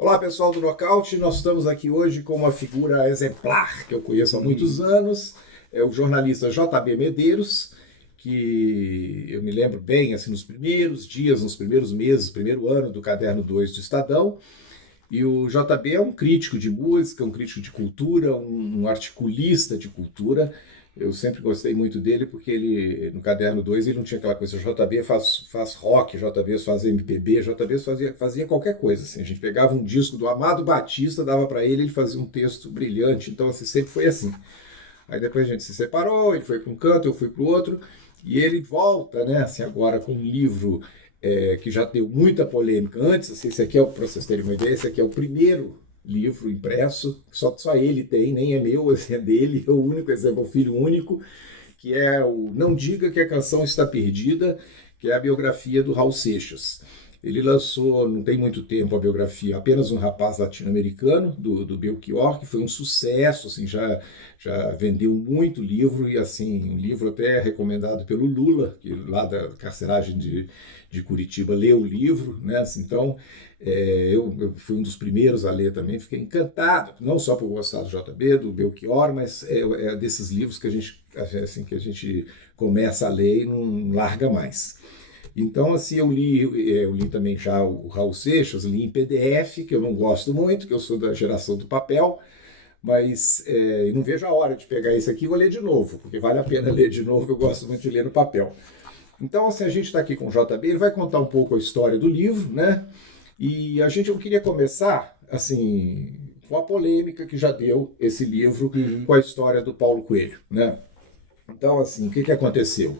Olá pessoal do Nocaute, nós estamos aqui hoje com uma figura exemplar que eu conheço há muitos anos, é o jornalista JB Medeiros, que eu me lembro bem, assim, nos primeiros dias, nos primeiros meses, primeiro ano do Caderno 2 do Estadão. E o JB é um crítico de música, um crítico de cultura, um articulista de cultura. Eu sempre gostei muito dele porque ele, no Caderno 2, ele não tinha aquela coisa, JB faz rock, JB faz MPB, JB fazia qualquer coisa. Assim. A gente pegava um disco do Amado Batista, dava para ele fazia um texto brilhante. Então, assim, sempre foi assim. Aí depois a gente se separou, ele foi para um canto, eu fui para o outro, e ele volta, né, assim, agora com um livro que já deu muita polêmica antes. Assim, esse aqui é, para vocês terem uma ideia, esse aqui é o primeiro livro impresso, só ele tem, nem é meu, assim, é dele, é o único exemplo, o filho único, que é o Não Diga que a Canção Está Perdida, que é a biografia do Raul Seixas. Ele lançou, não tem muito tempo, a biografia Apenas um Rapaz Latino-Americano, do Belchior, que foi um sucesso, assim, já vendeu muito livro, e assim, um livro até recomendado pelo Lula, que lá da carceragem de Curitiba leu o livro, né? Assim, então, eu fui um dos primeiros a ler também, fiquei encantado, não só por gostar do JB, do Belchior, mas é desses livros que que a gente começa a ler e não larga mais. Então, assim, eu li também já o Raul Seixas, li em PDF, que eu não gosto muito, que eu sou da geração do papel, mas não vejo a hora de pegar esse aqui e vou ler de novo, porque vale a pena ler de novo, eu gosto muito de ler no papel. Então, assim, a gente está aqui com o JB, ele vai contar um pouco a história do livro, né? E eu queria começar, assim, com a polêmica que já deu esse livro com a história do Paulo Coelho, né? Então, assim, o que aconteceu?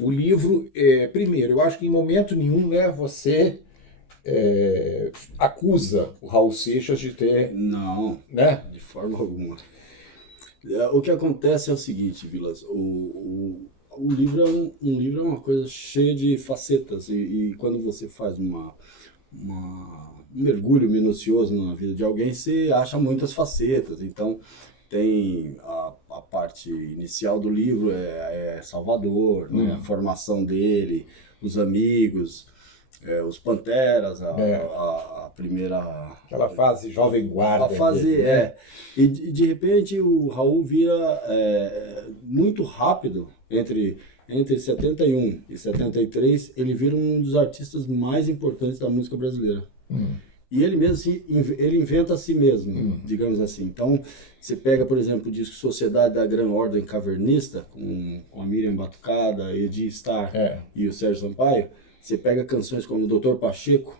O livro, primeiro, eu acho que em momento nenhum, né, você acusa o Raul Seixas de ter... Não, né? de forma alguma. O que acontece é o seguinte, Vilas, o livro um livro é uma coisa cheia de facetas, e quando você faz um mergulho minucioso na vida de alguém, você acha muitas facetas. Então, tem a parte inicial do livro, é Salvador, né? A formação dele, os amigos, os Panteras, a primeira... Aquela fase jovem guarda. A fase, dele, né? E de repente o Raul vira muito rápido, entre 71 e 73, ele vira um dos artistas mais importantes da música brasileira. E ele mesmo ele inventa a si mesmo, digamos assim. Então, você pega, por exemplo, o disco Sociedade da Gran Ordem Cavernista, com a Miriam Batucada, Edi Starr e o Sérgio Sampaio. Você pega canções como Dr. Pacheco,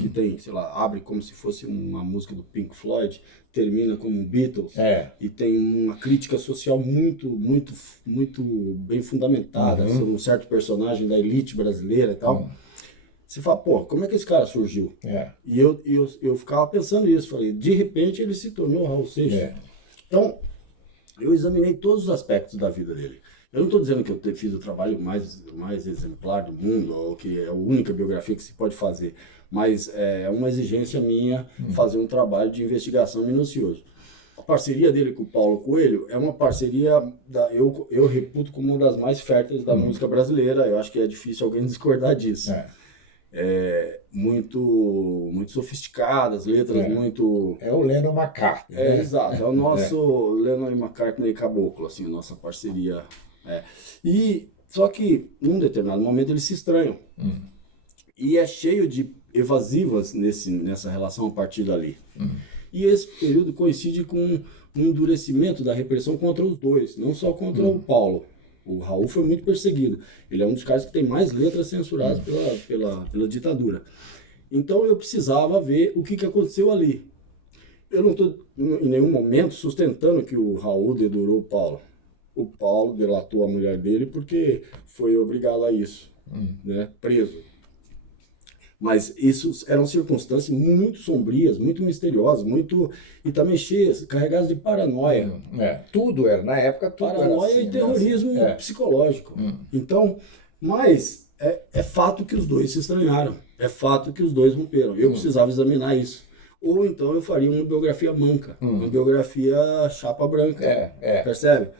que tem, sei lá, abre como se fosse uma música do Pink Floyd, termina como Beatles, e tem uma crítica social muito, muito, muito bem fundamentada sobre um certo personagem da elite brasileira e tal. Você fala, pô, como é que esse cara surgiu? E eu ficava pensando nisso, falei, de repente ele se tornou Raul Seixas. Então, eu examinei todos os aspectos da vida dele. Eu não estou dizendo que eu fiz o trabalho mais exemplar do mundo, ou que é a única biografia que se pode fazer, mas é uma exigência minha fazer um trabalho de investigação minucioso. A parceria dele com o Paulo Coelho é uma parceria, eu reputo como uma das mais férteis da música brasileira. Eu acho que é difícil alguém discordar disso. Muito, muito sofisticadas, letras muito... É o Lennon McCartney. Né? Exato, é o nosso Lennon e McCartney caboclo, assim, a nossa parceria. E só que, num determinado momento, eles se estranham. E é cheio de evasivas nessa relação a partir dali. E esse período coincide com um endurecimento da repressão contra os dois, não só contra o Paulo. O Raul foi muito perseguido. Ele é um dos caras que tem mais letras censuradas pela ditadura. Então eu precisava ver o que aconteceu ali. Eu não estou em nenhum momento sustentando que o Raul dedurou o Paulo. O Paulo delatou a mulher dele porque foi obrigado a isso, né? Preso. Mas isso eram circunstâncias muito sombrias, muito misteriosas, e também cheias, carregadas de paranoia. Tudo era, na época, tudo paranoia era assim, e terrorismo psicológico. Então, mas é fato que os dois se estranharam, é fato que os dois romperam. Eu precisava examinar isso. Ou então eu faria uma biografia manca, uma biografia chapa branca, percebe?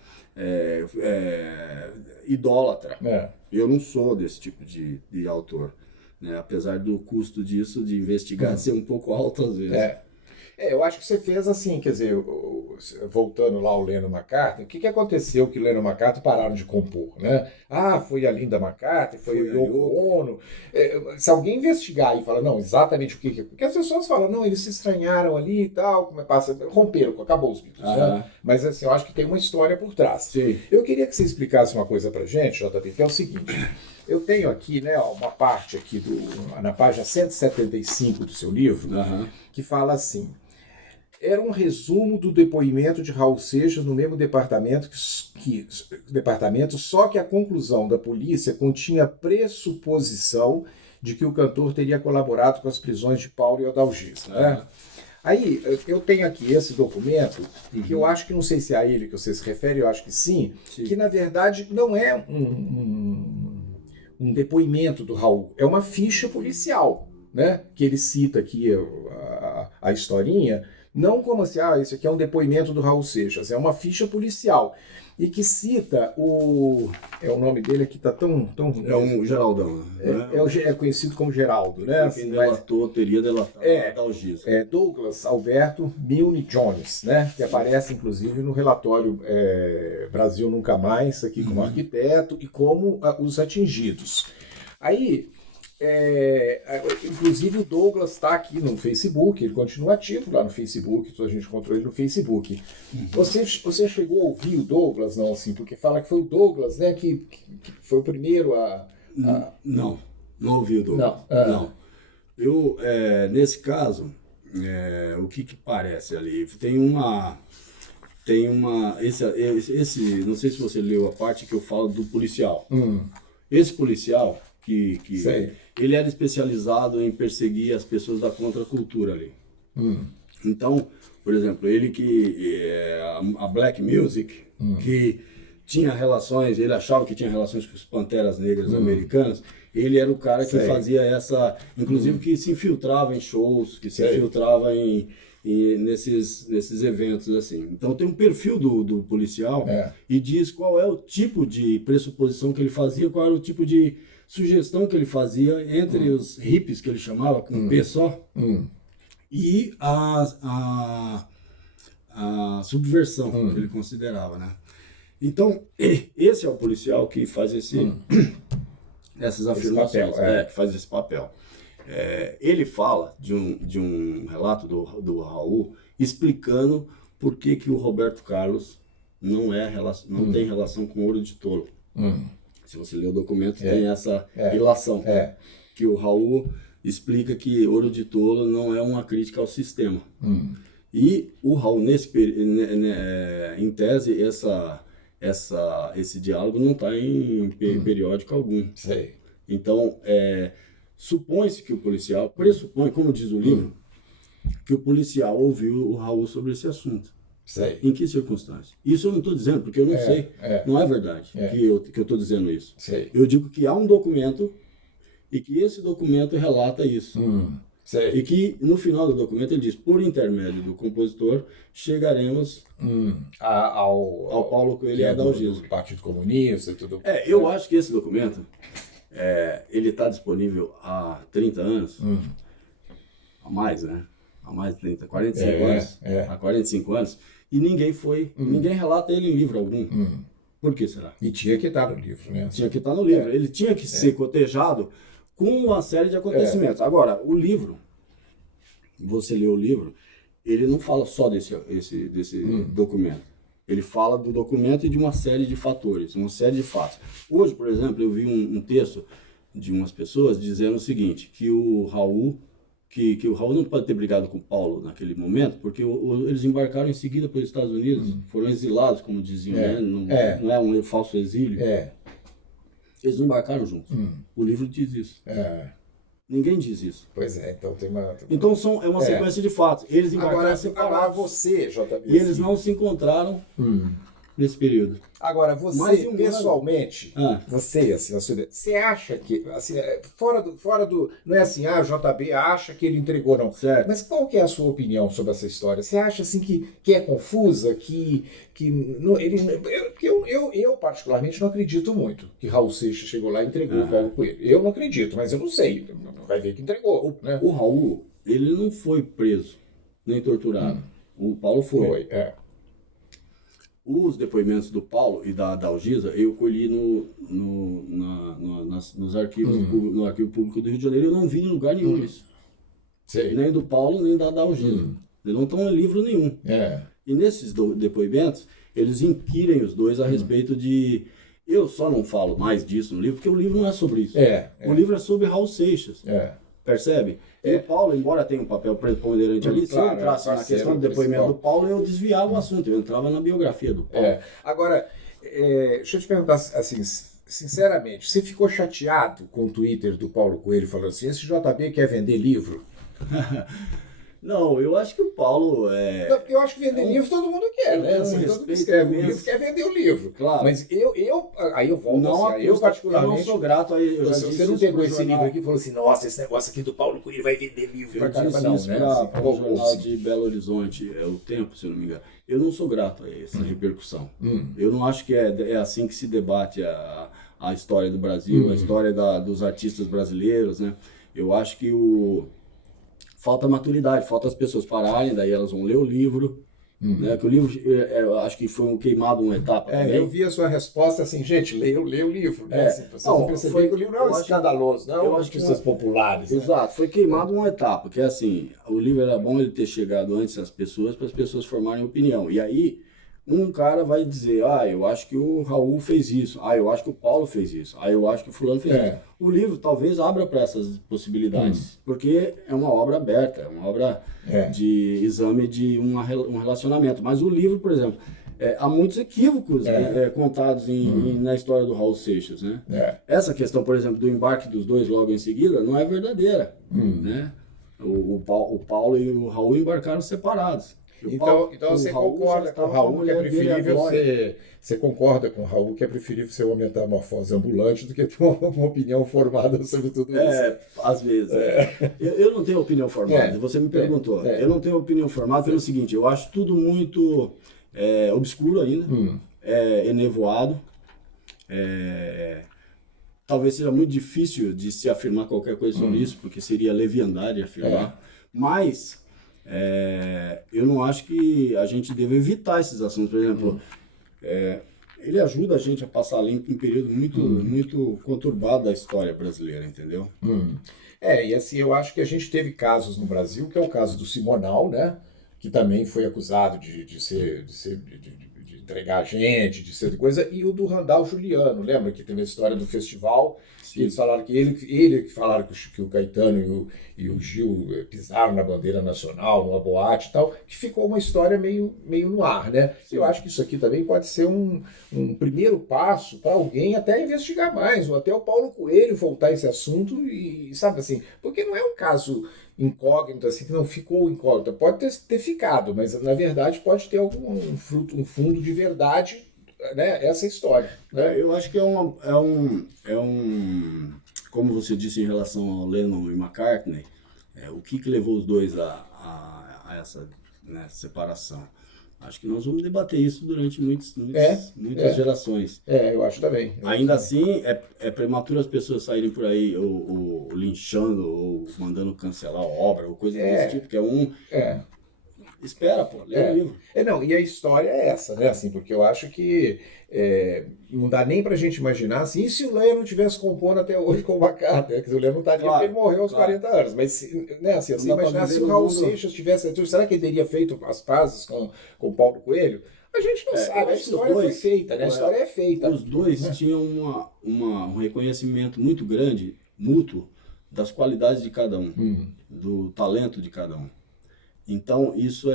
Idólatra. Eu não sou desse tipo de autor. né? Apesar do custo disso, de investigar, ser um pouco alto às vezes. Eu acho que você fez assim, quer dizer, voltando lá ao Lennon McCartney, o que aconteceu que Lennon McCartney pararam de compor, né? Ah, foi a Linda McCartney, foi o Yoko Ono. Se alguém investigar e falar, não, exatamente o que... Porque as pessoas falam, não, eles se estranharam ali e tal, romperam, acabou os Beatles, né? Mas assim, eu acho que tem uma história por trás. Sim. Eu queria que você explicasse uma coisa pra gente, JB, que é o seguinte... Eu tenho aqui, né, uma parte aqui na página 175 do seu livro, que fala assim: era um resumo do depoimento de Raul Seixas no mesmo departamento, só que a conclusão da polícia continha pressuposição de que o cantor teria colaborado com as prisões de Paulo e Adalgisa, né? Aí, eu tenho aqui esse documento, que eu acho que, não sei se é a ele que você se refere, eu acho que sim, que na verdade não é um depoimento do Raul, é uma ficha policial, né? Que ele cita aqui a historinha, não como assim, esse aqui é um depoimento do Raul Seixas, é uma ficha policial, e que cita o nome dele aqui tá tão é um Geraldão, né? É conhecido como Geraldo, né? Quem delatou, teria delatado Adalgisa. Douglas Alberto Milne Jones, né? Que aparece inclusive no relatório Brasil Nunca Mais, aqui como arquiteto e como os atingidos. Aí, inclusive o Douglas está aqui no Facebook, ele continua ativo lá no Facebook, a gente encontrou ele no Facebook. Você chegou a ouvir o Douglas, não, assim, porque fala que foi o Douglas, né, que foi o primeiro a... Não ouvi o Douglas. Não. Eu, nesse caso, o que parece ali? Tem uma não sei se você leu a parte que eu falo do policial. Esse policial que ele era especializado em perseguir as pessoas da contracultura ali. Então, por exemplo, ele a Black Music, que tinha relações, ele achava que tinha relações com os Panteras Negras americanas, ele era o cara que fazia essa, inclusive que se infiltrava em shows, que se infiltrava nesses eventos assim. Então tem um perfil do policial e diz qual é o tipo de pressuposição que ele fazia, qual era o tipo de sugestão que ele fazia entre os hippies, que ele chamava, com P só, e a subversão, que ele considerava, né? Então, esse é o policial que faz essas afirmações, que faz esse papel. Ele fala de um relato do Raul explicando por que o Roberto Carlos não tem relação com Ouro de Tolo. Se você ler o documento, tem essa relação. Que o Raul explica que Ouro de Tolo não é uma crítica ao sistema. E o Raul, em tese, esse diálogo não está em periódico algum. Então, supõe-se que o policial, pressupõe, como diz o livro, que o policial ouviu o Raul sobre esse assunto. Em que circunstância? Isso eu não estou dizendo, porque eu não sei. Não é verdade que eu estou dizendo isso. Eu digo que há um documento e que esse documento relata isso. E que no final do documento ele diz, por intermédio do compositor, chegaremos ao Paulo Coelho e a Adalgisa. Do Partido Comunista e tudo. Eu acho que esse documento ele está disponível há 30 anos, a mais, né? Há mais de 30, 45 anos. Há 45 anos. E ninguém relata ele em livro algum. Por que será? E tinha que estar no livro, né? Tinha que estar no livro. Ele tinha que ser cotejado com uma série de acontecimentos. Agora, o livro, você lê o livro, ele não fala só desse documento. Ele fala do documento e de uma série de fatores, uma série de fatos. Hoje, por exemplo, eu vi um texto de umas pessoas dizendo o seguinte, que o Raul não pode ter brigado com o Paulo naquele momento, porque eles embarcaram em seguida para os Estados Unidos, foram exilados, como diziam, né? Não é um falso exílio. Eles não embarcaram juntos. O livro diz isso. Ninguém diz isso. Pois então tem uma... Então é uma sequência de fatos. Eles embarcaram separados. Agora você, JB. E eles não se encontraram nesse período. Agora, Mais de você, um ano. pessoalmente, você, assim, você acha que, assim, não é assim, o JB acha que ele entregou, não. Certo. Mas qual que é a sua opinião sobre essa história? Você acha, assim, que é confusa, que não, ele, eu, particularmente, não acredito muito que Raul Seixas chegou lá e entregou o Paulo Coelho. Eu não acredito, mas eu não sei. Vai ver que entregou, né? O Raul, ele não foi preso, nem torturado. O Paulo foi. Os depoimentos do Paulo e da Dalgisa, eu colhi nos arquivos no Arquivo Público do Rio de Janeiro. Eu não vi em lugar nenhum isso. Sei. Nem do Paulo, nem da Dalgisa. Eles não estão em livro nenhum. E nesses depoimentos, eles inquirem os dois a respeito de... Eu só não falo mais disso no livro, porque o livro não é sobre isso. O livro é sobre Raul Seixas. Percebe? E o Paulo, embora tenha um papel preponderante ali, se eu entrasse na questão do depoimento do Paulo, eu desviava o assunto, eu entrava na biografia do Paulo. Agora, deixa eu te perguntar assim, sinceramente, você ficou chateado com o Twitter do Paulo Coelho falando assim, esse JB quer vender livro? Não, eu acho que o Paulo é... Não, porque eu acho que vender livro todo mundo quer, né? Assim, todo mundo escreve um livro, quer vender o livro. Claro. Mas aí eu volto não, assim, eu particularmente... Eu não sou grato a ele. Você não pegou esse livro aqui e falou assim, nossa, esse negócio aqui do Paulo Coelho vai vender livro pra caramba, não, né? Para o jornal de Belo Horizonte, é o Tempo, se eu não me engano. Eu não sou grato a essa repercussão. Eu não acho que é assim que se debate a história do Brasil, a história dos artistas brasileiros, né? Eu acho que falta maturidade, falta as pessoas pararem, daí elas vão ler o livro, né? Que o livro, eu acho que foi queimado uma etapa também. Eu vi a sua resposta assim, gente, leia o livro, né? Assim, vocês não perceberam que o livro não é escandaloso, não é um artistas populares. Exato, foi queimado uma etapa, que é assim, o livro era bom ele ter chegado antes às pessoas, para as pessoas formarem opinião. E aí, um cara vai dizer, eu acho que o Raul fez isso, eu acho que o Paulo fez isso, eu acho que o fulano fez isso. O livro talvez abra para essas possibilidades, porque é uma obra aberta, é uma obra de exame de um relacionamento. Mas o livro, por exemplo, há muitos equívocos contados na história do Raul Seixas, né? Essa questão, por exemplo, do embarque dos dois logo em seguida, não é verdadeira, né? O Paulo e o Raul embarcaram separados. Então você concorda com o Raul que é preferível você concorda com o Raul que é preferível ser uma metamorfose ambulante do que ter uma opinião formada sobre tudo isso? Às vezes. Eu não tenho opinião formada, você me perguntou. Eu não tenho opinião formada pelo seguinte, eu acho tudo muito obscuro ainda, enevoado, talvez seja muito difícil de se afirmar qualquer coisa sobre isso, porque seria leviandade afirmar, mas... eu não acho que a gente deve evitar esses assuntos. Por exemplo, ele ajuda a gente a passar limpo em um período muito conturbado da história brasileira, entendeu? E assim, eu acho que a gente teve casos no Brasil, que é o caso do Simonal, né? Que também foi acusado de entregar gente, de ser coisa, e o do Randall Juliano, lembra que teve a história do festival? Que eles falaram que ele falaram que o Caetano e o Gil pisaram na bandeira nacional, numa boate e tal, que ficou uma história meio no ar, né? Eu acho que isso aqui também pode ser um primeiro passo para alguém até investigar mais, ou até o Paulo Coelho voltar a esse assunto e, sabe assim, porque não é um caso incógnito, assim, que não ficou incógnito. Pode ter ficado, mas na verdade pode ter algum fundo de verdade, né, essa história. Né? Eu acho que como você disse em relação ao Lennon e McCartney, o que levou os dois a essa, né, separação? Acho que nós vamos debater isso durante muitas gerações. Eu acho também. Ainda assim, é prematuro as pessoas saírem por aí ou linchando, ou mandando cancelar a obra, ou coisa desse tipo, que espera, pô, lê o livro. E a história é essa, né? Assim, porque eu acho que não dá nem pra gente imaginar assim, e se o Lennon tivesse compondo até hoje com o McCartney? Quer dizer, o Lennon tá ali porque ele morreu aos 40 anos, mas né, assim, você imaginar se o Raul Seixas tivesse... Será que ele teria feito as pazes com o Paulo Coelho? A gente não sabe, a história foi feita, né? A história é feita. Os dois tinham um reconhecimento muito grande, mútuo, das qualidades de cada um, do talento de cada um. Então, isso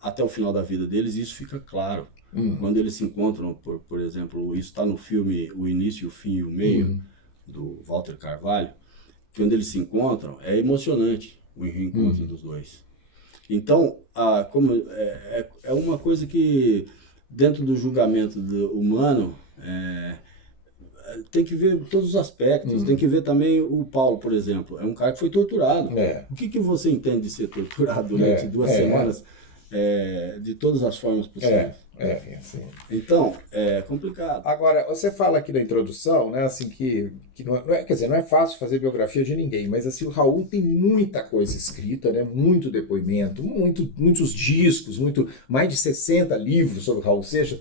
até o final da vida deles, isso fica claro. Quando eles se encontram, por exemplo, isso está no filme O Início, o Fim e o Meio, do Walter Carvalho, quando eles se encontram, é emocionante o reencontro dos dois. Então, como é uma coisa que dentro do julgamento humano, tem que ver todos os aspectos, tem que ver também o Paulo, por exemplo, é um cara que foi torturado. O que você entende de ser torturado durante 2 semanas, de todas as formas possíveis? Assim. Então, é complicado. Agora, você fala aqui na introdução, né, assim, que quer dizer, não é fácil fazer biografia de ninguém, mas assim, o Raul tem muita coisa escrita, né, muito depoimento, muitos discos, mais de 60 livros sobre o Raul Seixas.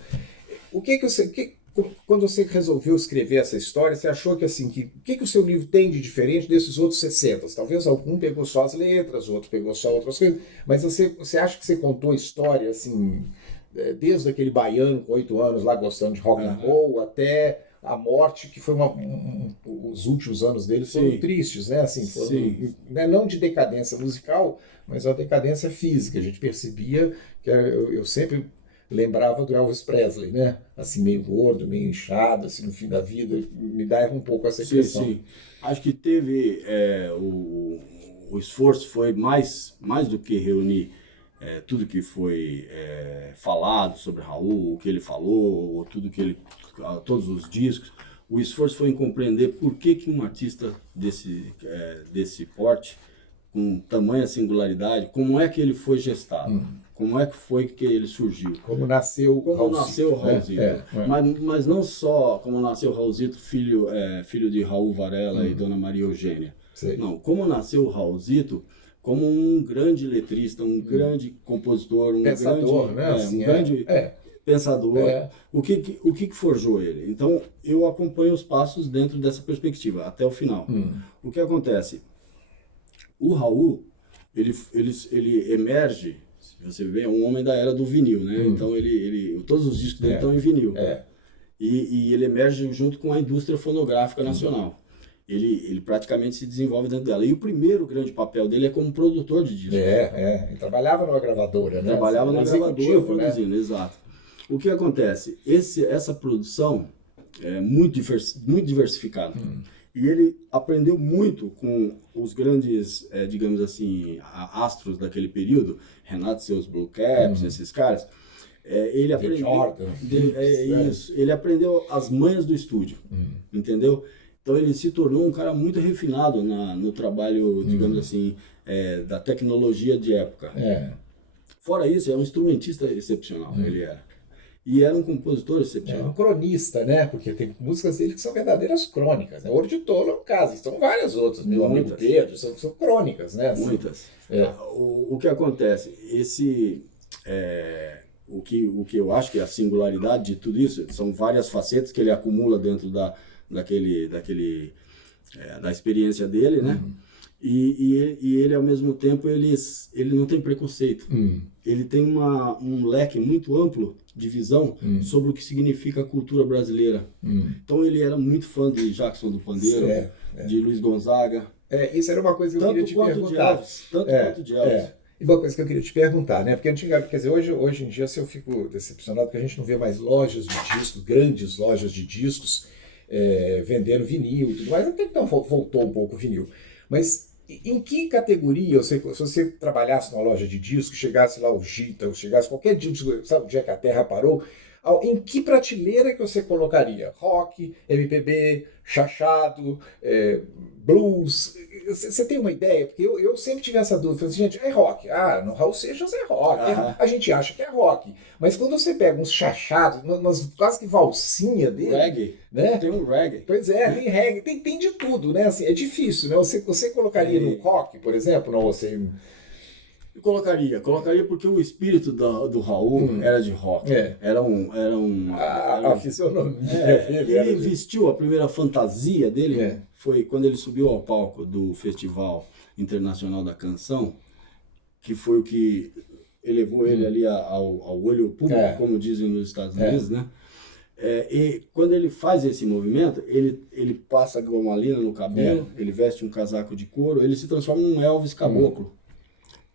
Quando você resolveu escrever essa história, você achou que assim, o que o seu livro tem de diferente desses outros 60? Talvez algum pegou só as letras, outro pegou só outras coisas, mas você acha que você contou a história assim, desde aquele baiano com 8 anos lá gostando de rock and roll até a morte, que foi os últimos anos dele foram tristes, né? Assim, foram, não de decadência musical, mas a decadência física. A gente percebia que eu sempre lembrava do Elvis Presley, né? Assim, meio gordo, meio inchado, assim, no fim da vida. Me dá um pouco essa impressão. Sim. Acho que teve o esforço foi mais do que reunir tudo que foi falado sobre Raul, o que ele falou, ou todos os discos. O esforço foi em compreender por que um artista desse porte, com tamanha singularidade, como é que ele foi gestado, como é que foi que ele surgiu. Como nasceu o Raulzito. Mas não só como nasceu o Raulzito, filho de Raul Varela e Dona Maria Eugênia. Não, como nasceu o Raulzito como um grande letrista, um grande compositor, um pensador, grande pensador. O que forjou ele? Então, eu acompanho os passos dentro dessa perspectiva, até o final. O que acontece? O Raul, ele emerge, se você vê, é um homem da era do vinil, né? Então, todos os discos dele estão em vinil. E ele emerge junto com a indústria fonográfica nacional. Ele praticamente se desenvolve dentro dela. E o primeiro grande papel dele é como produtor de discos. Ele trabalhava numa gravadora, né? Trabalhava na gravadora produzindo, né? Exato. O que acontece? Essa produção é muito diversificada. E ele aprendeu muito com os grandes, digamos assim, astros daquele período, Renato e seus Blue Caps, esses caras. Ele aprendeu, ele aprendeu as manhas do estúdio, entendeu? Então ele se tornou um cara muito refinado no trabalho, digamos assim, da tecnologia de época. Fora isso, é um instrumentista excepcional, ele era. E era um compositor excepcional. Um cronista, né? Porque tem músicas dele que são verdadeiras crônicas. Né? Ouro de Tolo é um caso, estão várias outras. Meu Amigo Pedro, são crônicas, né? Assim, muitas. O que acontece? O que eu acho que é a singularidade de tudo isso são várias facetas que ele acumula dentro da experiência dele, né? E ele, ao mesmo tempo, ele não tem preconceito. Ele tem um leque muito amplo de visão sobre o que significa a cultura brasileira. Então ele era muito fã de Jackson do Pandeiro, de Luiz Gonzaga. Isso era uma coisa que eu queria te perguntar. Tanto quanto de Elvis. E uma coisa que eu queria te perguntar, né? Porque antigamente, quer dizer, hoje em dia eu fico decepcionado porque a gente não vê mais lojas de discos, grandes lojas de discos, vendendo vinil e tudo mais. Até então voltou um pouco o vinil. Mas em que categoria, se você trabalhasse numa loja de discos, chegasse lá o Gita, ou chegasse qualquer disco, sabe o dia que a Terra parou, em que prateleira que você colocaria? Rock, MPB, chachado, blues? Você tem uma ideia? Porque eu sempre tive essa dúvida. Falei assim, gente, é rock. No Raul Seixas é rock. A gente acha que é rock. Mas quando você pega uns chachados, quase que valsinha dele... Reggae. Né? Tem um reggae. Pois tem reggae. Tem de tudo, né? Assim, é difícil, né? Você colocaria no rock, por exemplo? Não, você... Eu colocaria porque o espírito do Raul era de rock. A fisionomia. Ele vestiu a primeira fantasia dele, foi quando ele subiu ao palco do Festival Internacional da Canção, que foi o que elevou ele ali ao olho público, como dizem nos Estados Unidos, né? E quando ele faz esse movimento, ele passa gomalina no cabelo, ele veste um casaco de couro, ele se transforma num Elvis caboclo.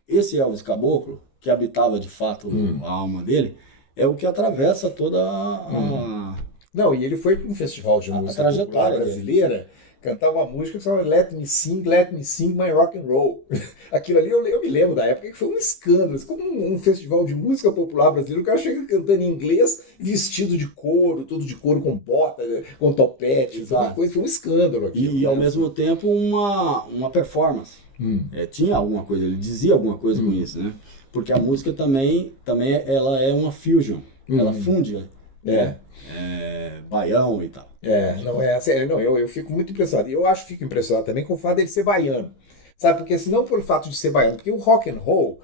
Esse Elvis caboclo, que habitava de fato a alma dele, é o que atravessa toda a... Não, e ele foi para um festival de música popular brasileira cantar uma música que se chama Let Me Sing My Rock and Roll. Aquilo ali eu me lembro da época que foi um escândalo, como um festival de música popular brasileiro, o cara chega cantando em inglês, vestido de couro, tudo de couro com bota, com topete, foi um escândalo aquilo. E ao mesmo tempo uma performance. Tinha alguma coisa, ele dizia alguma coisa com isso, né? Porque a música também ela é uma fusion, ela funde, baião e tal. Eu fico muito impressionado. E eu fico impressionado também com o fato dele ser baiano. Sabe, porque se não pelo fato de ser baiano, porque o rock and roll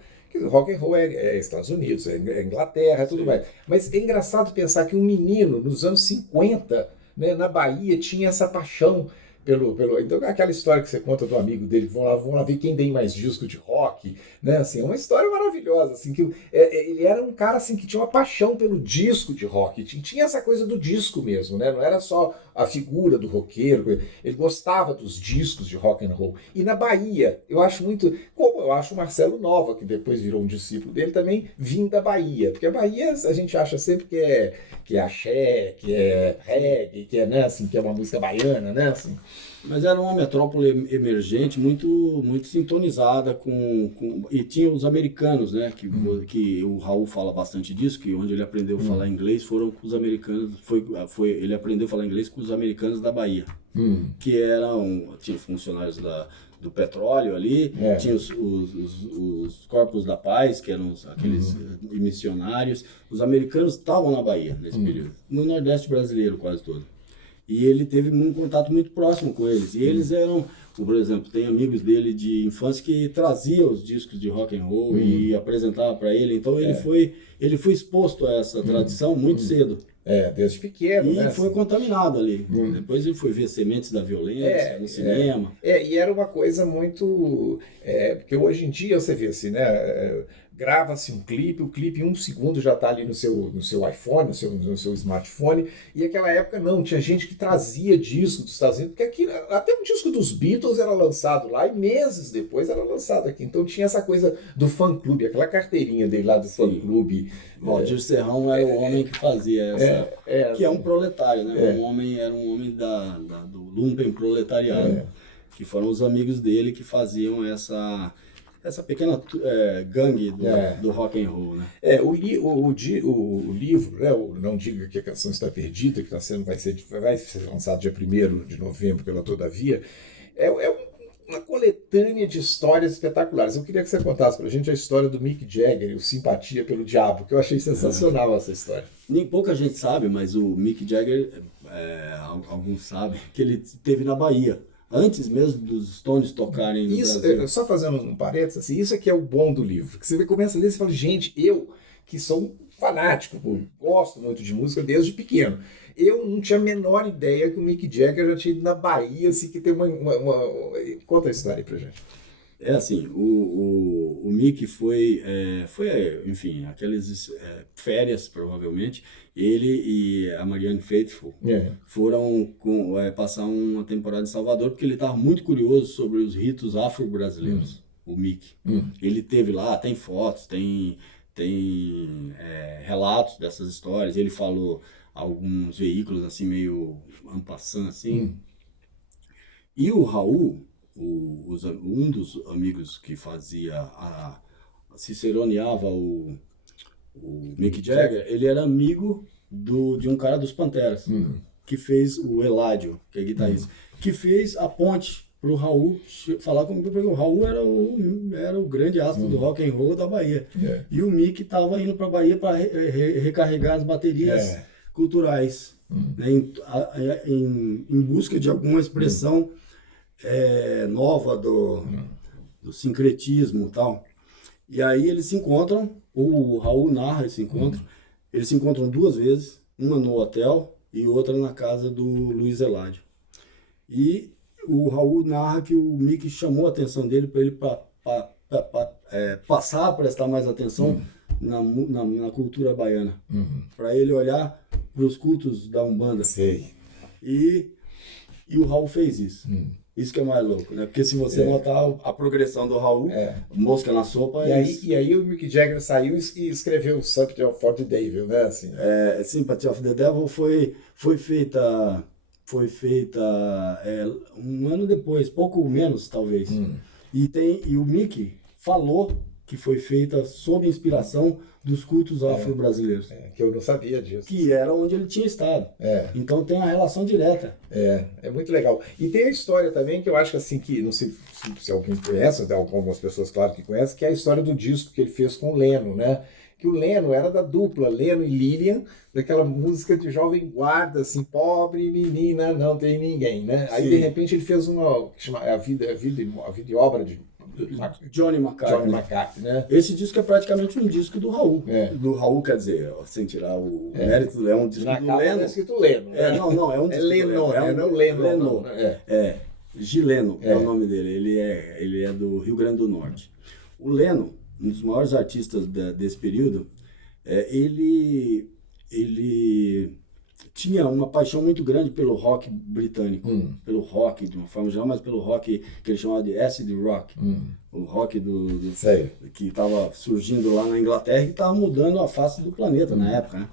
é Estados Unidos, é Inglaterra, tudo mais. Mas é engraçado pensar que um menino nos anos 50, né, na Bahia, tinha essa paixão então aquela história que você conta do amigo dele, vão lá ver quem tem mais disco de rock, né? Assim, é uma história maravilhosa, assim, que ele era um cara assim que tinha uma paixão pelo disco de rock, tinha essa coisa do disco mesmo, né? Não era só a figura do roqueiro, ele gostava dos discos de rock and roll. E na Bahia, eu acho como eu acho o Marcelo Nova, que depois virou um discípulo dele, também vindo da Bahia, porque a Bahia a gente acha sempre que é axé, que é reggae, que é, né, assim, que é uma música baiana, né, assim. Mas era uma metrópole emergente, muito sintonizada e tinha os americanos, né, que o Raul fala bastante disso, que onde ele aprendeu a falar inglês foram com os americanos, ele aprendeu a falar inglês com os americanos da Bahia, que tinha funcionários do petróleo ali, tinha os Corpos da Paz, que eram aqueles missionários. Os americanos estavam na Bahia nesse período, no Nordeste brasileiro quase todo. E ele teve um contato muito próximo com eles. E eles eram, por exemplo, tem amigos dele de infância que traziam os discos de rock and roll e apresentava para ele. Então ele foi exposto a essa tradição muito cedo. Desde pequeno, e né? Foi contaminado ali. Depois ele foi ver Sementes da Violência no cinema. E era uma coisa muito... porque hoje em dia você vê assim, né? Grava-se um clipe, o clipe em 1 segundo já está ali no seu iPhone, no seu smartphone, e naquela época não, tinha gente que trazia disco dos Estados Unidos, porque aqui, até um disco dos Beatles era lançado lá, e meses depois era lançado aqui, então tinha essa coisa do fã-clube, aquela carteirinha dele lá do fã-clube. Valdir Serrão era o homem que fazia essa, que é um proletário, né? Era um homem do lumpen proletariado, que foram os amigos dele que faziam essa pequena gangue do rock and roll, né? O livro, né, o Não Diga Que a Canção Está Perdida, que vai ser lançado dia 1º de novembro pela Todavia, é uma coletânea de histórias espetaculares. Eu queria que você contasse pra gente a história do Mick Jagger e o Simpatia pelo Diabo, que eu achei sensacional essa história. Nem pouca gente sabe, mas o Mick Jagger, alguns sabem, que ele esteve na Bahia. Antes mesmo dos Stones tocarem no Brasil. Só fazendo um parênteses, assim, isso aqui é o bom do livro. Que você começa a ler e fala, gente, eu que sou um fanático, gosto muito de música desde pequeno, eu não tinha a menor ideia que o Mick Jagger já tinha ido na Bahia, assim, que tem uma... Conta a história aí pra gente. É assim, o Mick foi, enfim, aquelas férias, provavelmente. Ele e a Marianne Faithfull foram passar uma temporada em Salvador, porque ele estava muito curioso sobre os ritos afro-brasileiros, o Mick. Ele teve lá, tem fotos, tem relatos dessas histórias. Ele falou alguns veículos, assim, meio en passant, assim. E o Raul, um dos amigos que ciceroneava o Mick Jagger, ele era amigo de um cara dos Panteras, que fez o Eladio, que é guitarrista, que fez a ponte pro Raul falar comigo, porque o Raul era o grande astro do rock and roll da Bahia. E o Mick estava indo para a Bahia para recarregar as baterias culturais, né, em busca de alguma expressão nova do sincretismo e tal. E aí eles se encontram, o Raul narra esse encontro, eles se encontram 2 vezes, uma no hotel e outra na casa do Luiz Eladio. E o Raul narra que o Mick chamou a atenção dele para ele passar a prestar mais atenção na cultura baiana, para ele olhar para os cultos da Umbanda. Sei. E o Raul fez isso. Isso que é mais louco, né? Porque se você notar a progressão do Raul, Mosca na Sopa... E aí o Mick Jagger saiu e escreveu Sympathy for the Devil, né? Assim, Sympathy of the Devil foi feita foi feita um ano depois, pouco menos talvez. E o Mickey falou que foi feita sob inspiração dos cultos afro-brasileiros. Que eu não sabia disso. Que era onde ele tinha estado. Então tem uma relação direta. É muito legal. E tem a história também que eu acho assim, que não sei se alguém conhece, algumas pessoas, claro que conhecem, que é a história do disco que ele fez com o Leno, né? Que o Leno era da dupla Leno e Lilian, daquela música de jovem guarda, assim, pobre menina, não tem ninguém, né? Aí, de repente, ele fez uma que chama A Vida e Obra de Johnny McCartney, né? Esse disco é praticamente um disco do Raul. Do Raul, quer dizer, sem tirar o mérito, é um disco do Leno. É escrito Leno. Né? Não, é um disco Leno, não Leno. Gileno é o nome dele, ele é do Rio Grande do Norte. O Leno, um dos maiores artistas desse período, ele tinha uma paixão muito grande pelo rock britânico, pelo rock de uma forma geral, mas pelo rock que ele chamava de acid rock, o rock que estava surgindo lá na Inglaterra e que estava mudando a face do planeta na época, né?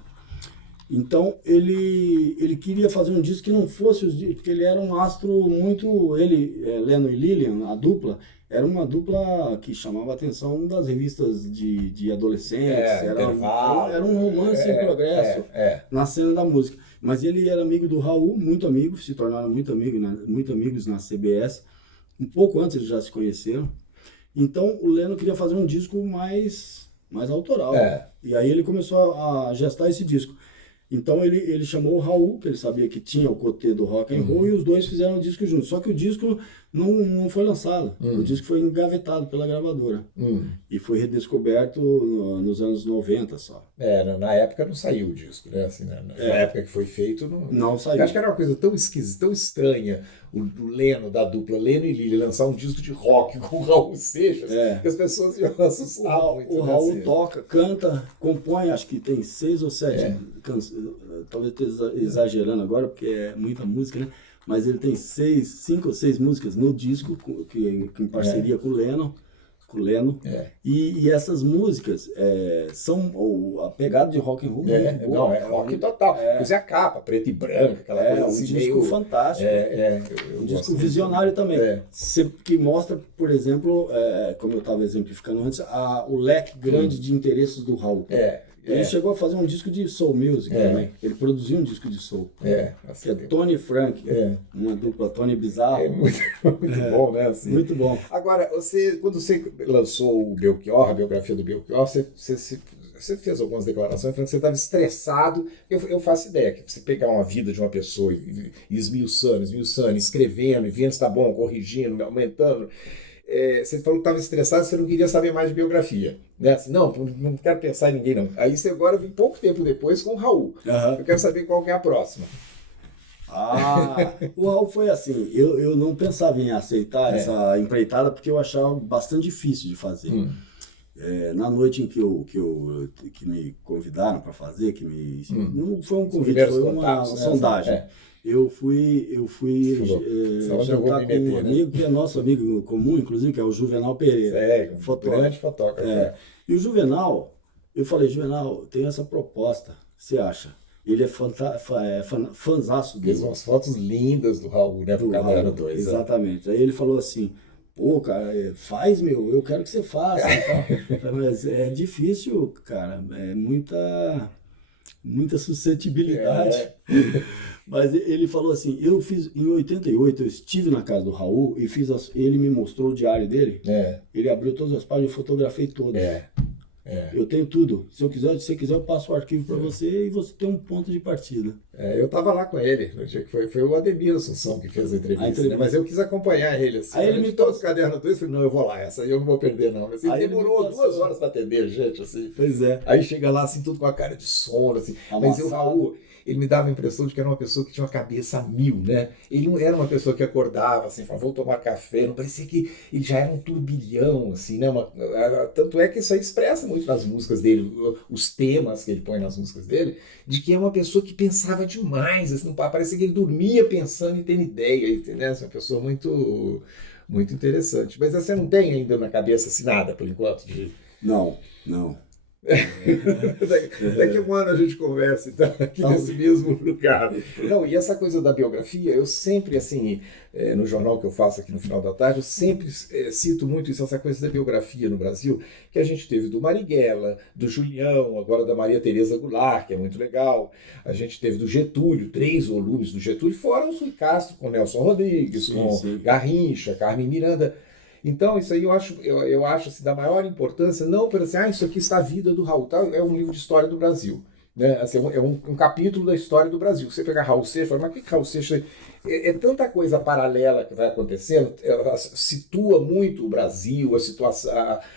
Então ele queria fazer um disco que não fosse os discos, porque ele era um astro muito, Leno e Lilian, a dupla, era uma dupla que chamava a atenção das revistas de adolescentes, era um romance em progresso na cena da música. Mas ele era amigo do Raul, muito amigo, se tornaram muito amigos na CBS. Um pouco antes eles já se conheceram. Então o Leno queria fazer um disco mais autoral. E aí ele começou a gestar esse disco. Então ele chamou o Raul, que ele sabia que tinha o côté do rock and roll, e os dois fizeram o disco juntos. Só que o disco não foi lançado. O disco foi engavetado pela gravadora. E foi redescoberto nos anos 90 só. Na época não saiu o disco, né? Assim, na época que foi feito, não saiu. Eu acho que era uma coisa tão esquisita, tão estranha, o Leno, da dupla Leno e Lili, lançar um disco de rock com o Raul Seixas, que as pessoas iam assustar muito. O Raul toca, canta, compõe, acho que tem 6 ou 7 canções, talvez esteja exagerando agora, porque é muita música, né? Mas ele tem 5 ou 6 músicas no disco, que em parceria com o Leno. E essas músicas são a pegada de rock and roll. Rock total. Inclusive a capa, preta e branca, aquela coisa assim. Um disco fantástico. Um disco visionário também. Que mostra, por exemplo, como eu estava exemplificando antes, o leque grande de interesses do Raul. Ele chegou a fazer um disco de soul music também. Ele produziu um disco de soul. Que é Tony Frank, uma dupla Tony Bizarro. Muito bom, né? Assim. Muito bom. Agora, quando você lançou o Belchior, a biografia do Belchior, você fez algumas declarações falando que você estava estressado. Eu faço ideia que você pegar uma vida de uma pessoa e esmiuçando, escrevendo, e vendo se está bom, corrigindo, aumentando. Você falou que estava estressado, você não queria saber mais de biografia. Né? Assim, não quero pensar em ninguém, não. Aí você agora vem pouco tempo depois com o Raul. Eu quero saber qual que é a próxima. O Raul foi assim, eu não pensava em aceitar essa empreitada porque eu achava bastante difícil de fazer. Na noite em que me convidaram para fazer, não foi um convite, foi uma sondagem. Eu fui jantar com um amigo que é nosso amigo comum, inclusive, que é o Juvenal Pereira. Grande fotógrafo. E o Juvenal, eu falei, Juvenal, tem essa proposta, você acha? Ele é fãzaço dele. Fez umas fotos lindas do Raul, né? Do Caderno 2. Exatamente. Aí ele falou assim, pô, cara, faz, eu quero que você faça. Mas é difícil, cara, é muita suscetibilidade. Mas ele falou assim, eu fiz, em 88, eu estive na casa do Raul e ele me mostrou o diário dele. Ele abriu todas as páginas, eu fotografei todas. Eu tenho tudo. Se você quiser, eu passo o arquivo para você e você tem um ponto de partida. Eu estava lá com ele, no dia que foi o Ademir Assunção que fez a entrevista, né? Mas eu quis acompanhar ele. Assim, aí ele me todos os cadernos dois, eu falei, não, eu vou lá, essa aí eu não vou perder, não. Assim, demorou 2 horas para atender, gente, assim. Pois é. Aí chega lá, assim, tudo com a cara de sono, assim. Mas o Raul, ele me dava a impressão de que era uma pessoa que tinha uma cabeça a mil, né? Ele não era uma pessoa que acordava, assim, falava, vou tomar café, não parecia que ele já era um turbilhão, assim, né? Tanto é que isso aí expressa muito nas músicas dele, os temas que ele põe nas músicas dele, de que é uma pessoa que pensava demais, assim, parecia que ele dormia pensando e tendo ideia, entendeu? Essa é uma pessoa muito, muito interessante. Mas você não tem ainda na cabeça assim nada, por enquanto? Não. Daqui a um ano a gente conversa, então, aqui nesse mesmo lugar. Não, e essa coisa da biografia, eu sempre, assim, no jornal que eu faço aqui no final da tarde, eu sempre cito muito isso, essa coisa da biografia no Brasil, que a gente teve do Marighella, do Julião, agora da Maria Tereza Goulart, que é muito legal. A gente teve do Getúlio, 3 volumes do Getúlio, fora o Rui Castro, com Nelson Rodrigues, com Garrincha, Carmen Miranda. Então, isso aí eu acho assim, da maior importância, não para assim, isso aqui está a vida do Raul, tá? É um livro de história do Brasil. Né? Assim, é um capítulo da história do Brasil. Você pegar Raul Seixas, fala, mas o que Raul Seixas é tanta coisa paralela que vai acontecendo, ela situa muito o Brasil, a situação,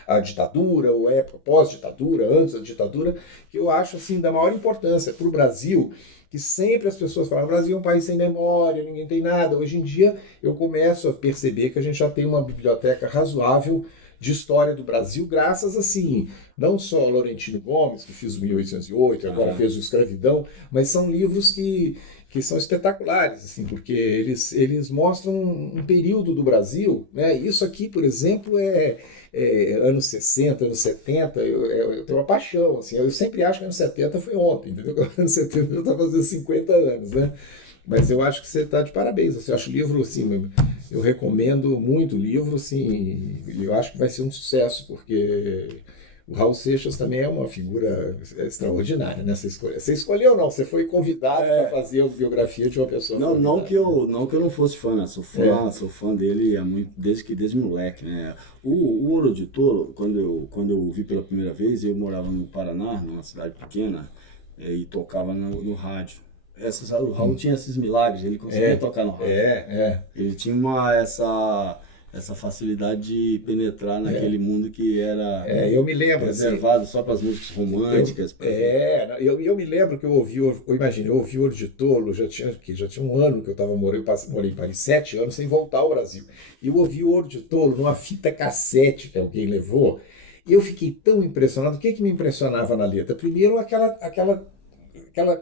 a ditadura, ou época pós-ditadura, antes da ditadura, que eu acho assim, da maior importância para o Brasil, que sempre as pessoas falam, o Brasil é um país sem memória, ninguém tem nada. Hoje em dia eu começo a perceber que a gente já tem uma biblioteca razoável de história do Brasil, graças assim, não só ao Laurentino Gomes, que fez o 1808, agora fez o Escravidão, mas são livros que são espetaculares, assim, porque eles mostram um período do Brasil, né? Isso aqui, por exemplo, anos 60, anos 70, eu tenho uma paixão, assim, eu sempre acho que anos 70 foi ontem, entendeu? Anos 70 eu estava fazendo 50 anos, né? Mas eu acho que você está de parabéns, assim, eu acho o livro, assim, eu recomendo muito o livro, assim, eu acho que vai ser um sucesso, porque o Raul Seixas também é uma figura extraordinária, né? Você escolheu ou não? Você foi convidado para fazer a biografia de uma pessoa. Não que eu não fosse fã, né? Sou fã dele há muito, desde moleque, né? O Ouro de Touro, quando eu o vi pela primeira vez, eu morava no Paraná, numa cidade pequena, e tocava no rádio. O Raul tinha esses milagres, ele conseguia tocar no rádio. Ele tinha essa facilidade de penetrar naquele mundo que era eu me lembro, reservado assim, só para as músicas românticas. Eu me lembro que eu ouvi o Ouro de Tolo, já tinha um ano que eu morei em Paris, 7 anos, sem voltar ao Brasil. E eu ouvi o Ouro de Tolo numa fita cassete que alguém levou, e eu fiquei tão impressionado. O que me impressionava na letra? Primeiro, aquela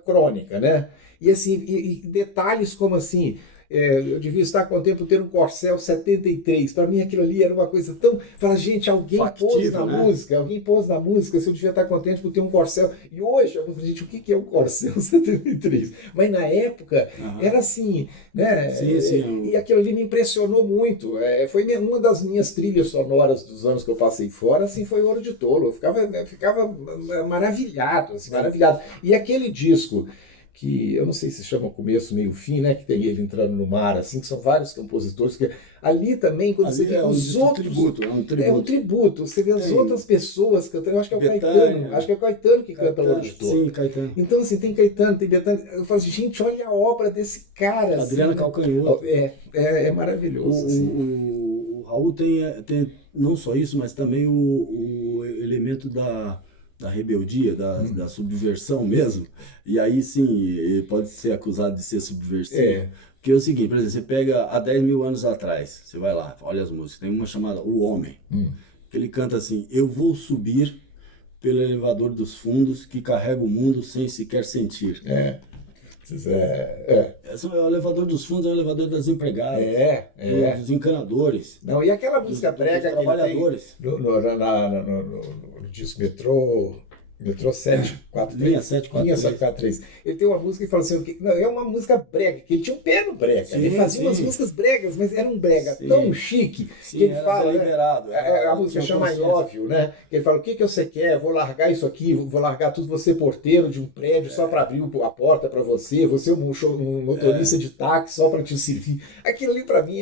crônica, né? E assim, e detalhes como assim, eu devia estar com o tempo ter um Corcel 73. Para mim aquilo ali era uma coisa tão... Fala, gente, alguém pôs na música, se eu devia estar contente por ter um Corcel. E hoje, gente, o que é um Corcel 73? Mas na época era assim, né? Sim. E aquilo ali me impressionou muito. Foi uma das minhas trilhas sonoras dos anos que eu passei fora, assim, foi Ouro de Tolo. Eu ficava maravilhado, assim, maravilhado. E aquele disco que eu não sei se chama Começo, Meio, Fim, né? Que tem ele entrando no mar, assim, que são vários compositores. Que ali também, quando você vê os outros... É um tributo. Você vê as outras pessoas cantando. Eu acho que é o Caetano. Acho que é o Caetano que canta o Ouro de Tolo. Sim, Caetano. Então, assim, tem Caetano, tem Betânia. Eu falo assim, gente, olha a obra desse cara. Adriana Calcanhoto. É maravilhoso. O Raul tem não só isso, mas também o elemento da rebeldia, da subversão mesmo. E aí sim, ele pode ser acusado de ser subversivo. Porque é o seguinte, por exemplo, você pega há 10 mil anos atrás, você vai lá, olha as músicas, tem uma chamada O Homem, que ele canta assim: eu vou subir pelo elevador dos fundos que carrega o mundo sem sequer sentir. O elevador dos fundos é o elevador das empregadas, dos encanadores. Não, e aquela música brega que trabalhadores. Ele tem no disco Metrô 743. Linha 743. Ele tem uma música que fala assim, é uma música brega, que ele tinha um pé no brega. Ele fazia umas músicas bregas, mas era um brega tão chique que ele fala. Deliberado, a música chama I Love You, né? Ele fala, o que você quer? Vou largar isso aqui, vou largar tudo, você porteiro de um prédio só para abrir a porta para você, um motorista de táxi só para te servir. Aquilo ali para mim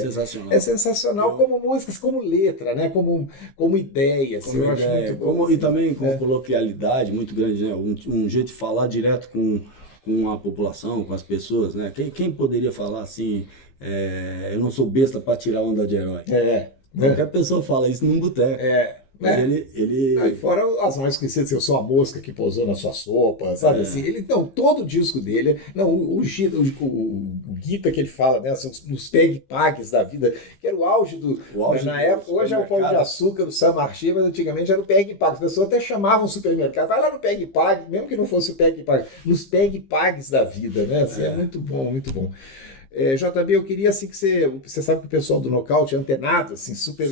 sensacional. É sensacional como músicas, como letra, né? Como ideia. Assim, eu acho muito bom. E também com coloquialidade muito grande, né? Um jeito de falar direto com a população, com as pessoas, né? Quem poderia falar assim, eu não sou besta para tirar onda de herói? Qualquer pessoa fala isso num boteco. Mas ele... E fora as mais conhecidas, eu sou a mosca que pousou na sua sopa, sabe? Assim, todo o disco dele, o Guita que ele fala, né? Nos peg-pags da vida, que era o auge na época, hoje é o pão de açúcar do Saint-Marché, mas antigamente era o peg-pag. As pessoas até chamavam o supermercado, vai lá no peg-pag, mesmo que não fosse o peg-pag, nos peg-pags da vida, né? Assim, é muito bom, muito bom. JB, eu queria assim que você sabe que o pessoal do Nocaute é antenado, assim, super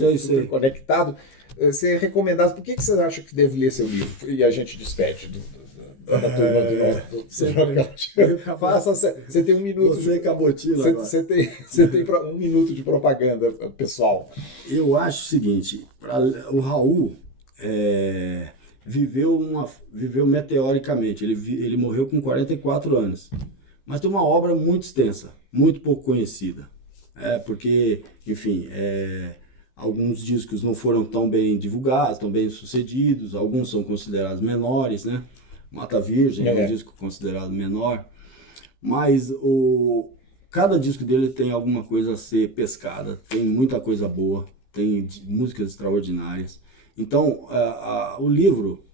conectado. você recomendasse, por que você acha que deve ler seu livro? E a gente despede da turma do Faça, você tem um minuto. Você cabotina agora. Você tem um minuto de propaganda pessoal. Eu acho o seguinte, o Raul viveu meteoricamente, ele morreu com 44 anos, mas tem uma obra muito extensa, muito pouco conhecida, porque, enfim, alguns discos não foram tão bem divulgados, tão bem sucedidos, alguns são considerados menores, né? Mata Virgem é um disco considerado menor, mas cada disco dele tem alguma coisa a ser pescada, tem muita coisa boa, tem músicas extraordinárias. Então, o livro,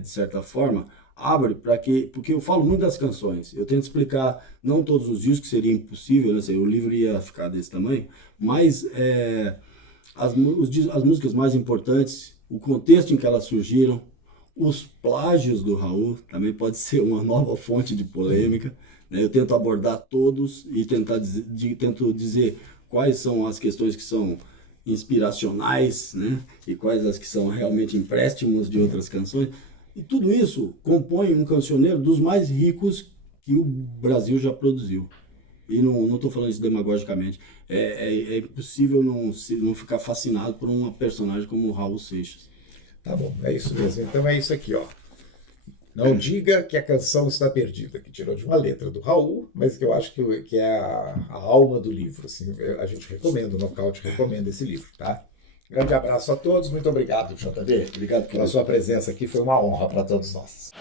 de certa forma, abre para que... Porque eu falo muito das canções, eu tento explicar, não todos os discos, seria impossível, né? O livro ia ficar desse tamanho, mas as músicas mais importantes, o contexto em que elas surgiram, os plágios do Raul também pode ser uma nova fonte de polêmica, né? Eu tento abordar todos e tento dizer quais são as questões que são inspiracionais, né? E quais as que são realmente empréstimos de outras canções. E tudo isso compõe um cancioneiro dos mais ricos que o Brasil já produziu. E não estou falando isso demagogicamente. É impossível não ficar fascinado por uma personagem como o Raul Seixas. Tá bom, é isso mesmo. Então é isso aqui, ó. Não diga que a canção está perdida, que tirou de uma letra do Raul, mas que eu acho que é a alma do livro. Assim, a gente recomenda, o Nocaute recomenda esse livro, tá? Grande abraço a todos, muito obrigado, JB. Obrigado pela sua presença aqui, foi uma honra para todos nós.